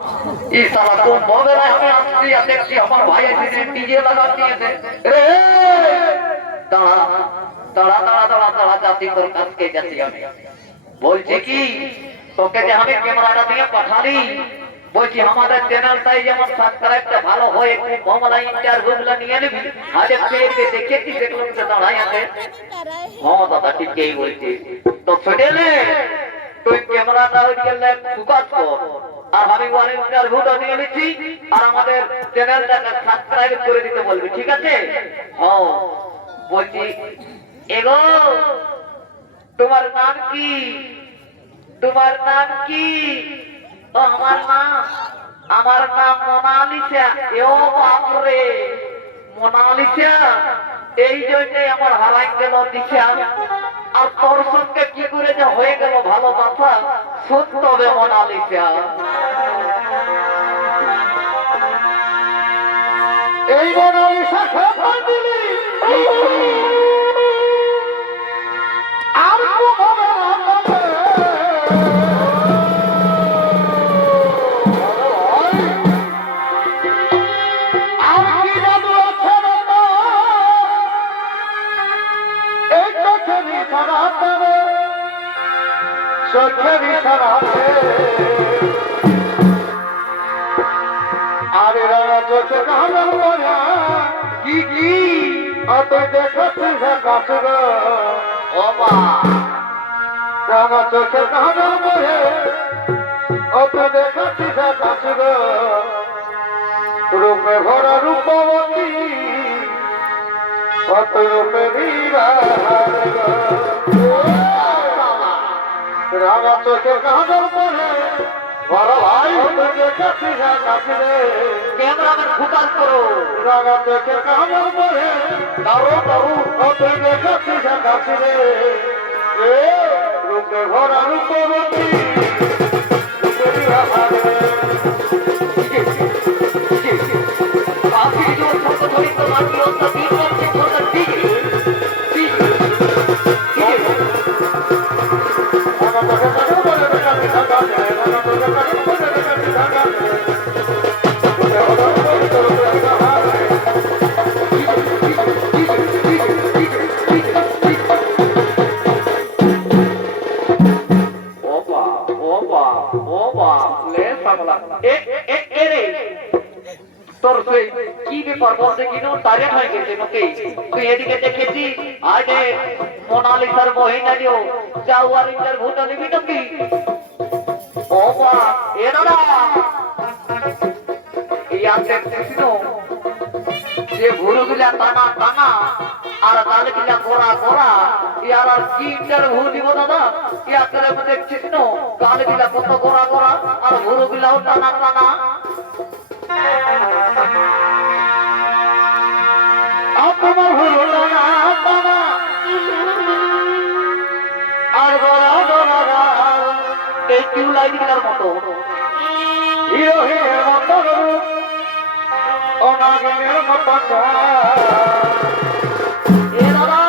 ये साला तो बोले रहा हमें असली अध्यक्ष हमारे भाई ऐसे डीजे लगा दिए थे रे तड़ा तड़ा तड़ा तड़ा तड़ा जाती कर कस के जाती हमें बोलছে কি তোকে যে আমি ক্যামেরাটা দিয়ে পাঠালি বলছি আমাদের চ্যানেলটাই যেমন সাবস্ক্রাইবটা ভালো হয় একটু কমলা ইন্টারভিউগুলো নিয়ে নিবি আজ ফেরকে দেখেছি দেখলাম যে দাঁড়াই আছে হ্যাঁ দাদা ঠিকই বলছিস তো ছেড়ে তুই ক্যামেরাটা ওই গেলে ফোকাস কর আর আমি ওয়ারে ইন্টারভিউটা নিয়ে নিচ্ছি আর আমাদের চ্যানেলটাকে সাবস্ক্রাইব করে দিতে বলবি ঠিক আছে হ্যাঁ বলছি এগো তোমার নাম কি তোমার নাম কি ও আমার নাম মোনালিসা ও বাপ রে মোনালিসা এই জন্যই আমার হারাই গেল দিশা আর তোর সঙ্গে কি করে যে হয়ে গেল ভালোবাসা সত্য হবে মোনালিসা এই মোনালিসা খেপা দিলি আর হবে আর কি জাদু আছে এই চোখেরই সারাতে চোখেরই সারাতে আরে রানা চোখে কালো মরা কি কি অত দেখাচ্ছিস কাছে ও মা রানা চোখে কালো মরে অত দেখাচ্ছিস কাছে রূপে ভরা রূপবতী কত রূপে রানা চোখে কালো মরে বড় ভাই দেখাচ্ছিস কাছে ক্যামেরাম্যান ফোকাস করো রানা চোখে কালো মরে দারো দারো অত দেখাচ্ছিস কাছে রূপে ভরা রূপবতী काफी जो शब्द थोड़ी तो मानी हो सभी को थोड़ा ठीक তোর কি ব্যাপার বলতে কি না টাইরেক্ট হয়ে গেছে নাকি তুই এদিকে দেখেছি আগে মোনালিসার বহিন আলিও যাও আর ইন্টারভিউটা নিবি নাকি ও বা এ দাদা এই আনতে কৃষ্ণ যে ভুরুগুলা টানা টানা আর গালগুলা গোড়া গোড়া ইয়ার আর কি ইন্টারভিউ দিব দাদা ইয়া করে দেখছিস না গালগুলা কত গোড়া গোড়া আর ভুরুগুলাও টানা টানা তোমার হলো না আর বলা বলা এই টিউবলাইটের মতো হিরো হিরের মতো অনাগের মতো এ দাদা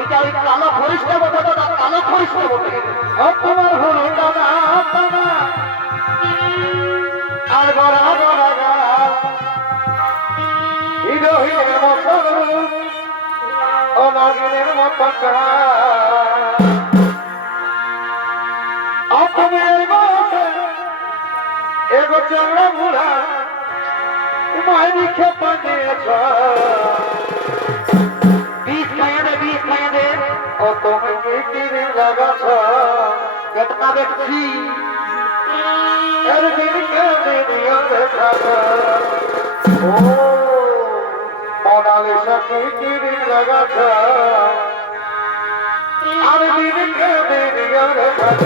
এটা ওই কালো খরিষ্ঠ বটে দাদা কালো খরিষ্ঠ বটে তোমার হলো না আর বলা বলা হিরো হিরের মতো অনাগের মতো তুমি এগো চন্দ্র বুড়া মাইনি খেপা দিয়েছ বিষ খাইয়া দে ও তুমি কি তীরে লাগাছ বেটনা বেটছি এর দিনকে দিনিয়া দেখাছ ও মোনালিসা কি তীরে লাগাছ আর দিনকে দিনিয়া দেখাছ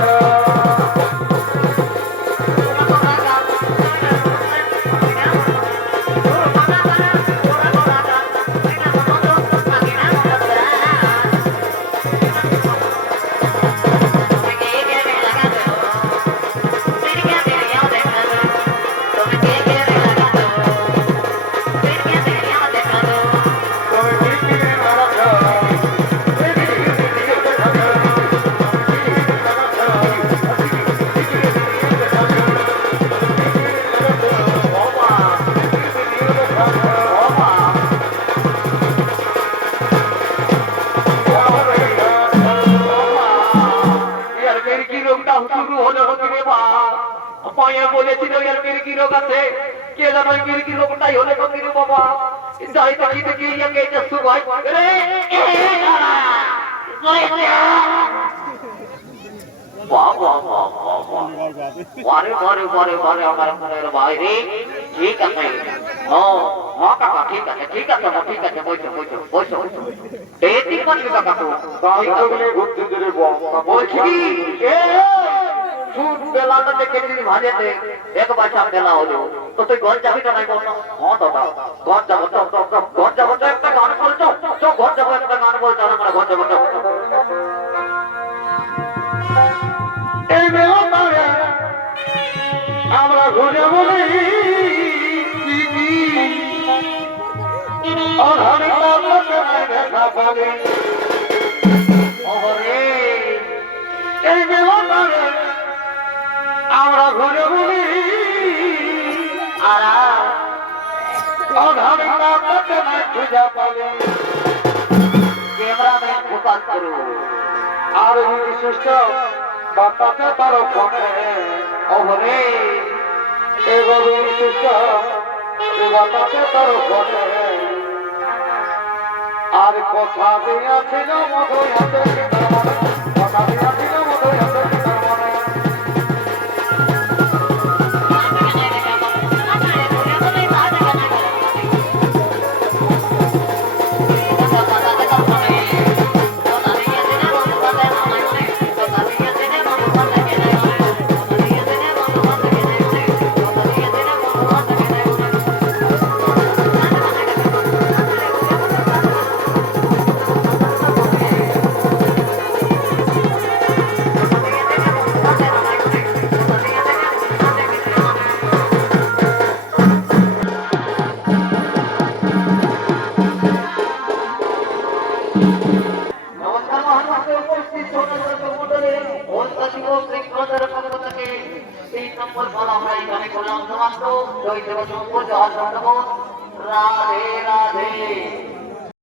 বলেছিল এর মির্গি রোগ আছে, কে জানো ওই মির্গি রোগটাই হলে গঙ্গির বাবা যাই দেখি দেখি ইয়াকে এটা সুবাই রে বাবা বারে বারে বারে বারে আমার মনের বাইরে ঠিক আছে ও হ্যাঁ কাকা ঠিক আছে ঠিক আছে ঠিক আছে বসো বসো বসো এই করবি কাকা তো কাজগুলি ঘুরতে ধরে বলছি এ সুদ বেলাটা দেখেছিস ভাজেতে এক বাচ্চা বেলা হলো তো তুই ঘর যাবি তো নাই বলতো হ্যাঁ দাদা ঘর যাবো তো ঘর যাবো তো একটা গান বলছো তো ঘর যাবো একটা গান বলছো আমরা ঘর যাবো তো এই মেলাটারে আমরা ঘুরে বলি অধারে লোকে নাই দেখা পাবে ওরে এই মেলাটারে আমরা ঘুরে বলি আরা অধারে লোকে নাই খুঁজা পাবে ক্যামেরাম্যান ফোকাস করো আর বিশিষ্ট বাতাতে তার ফোনে ওরে এগো বিশিষ্ট বাতাতে তার ফোনে আর কথা দিয়াছিল মধুর হাতে তার মনে কথা দিয়াছিল মধুর হাতে তার মনে নমস্কার মহানভাবে উপস্থিত ছোট ছোট মন্ডলে ওস্তাদিব কৃষ্ণদের পক্ষ থেকে 3 নম্বর ফল আমরা এখানে করলাম সমাপ্ত জয় দেব শঙ্কর জয় ধন্যবাদ রাধে রাধে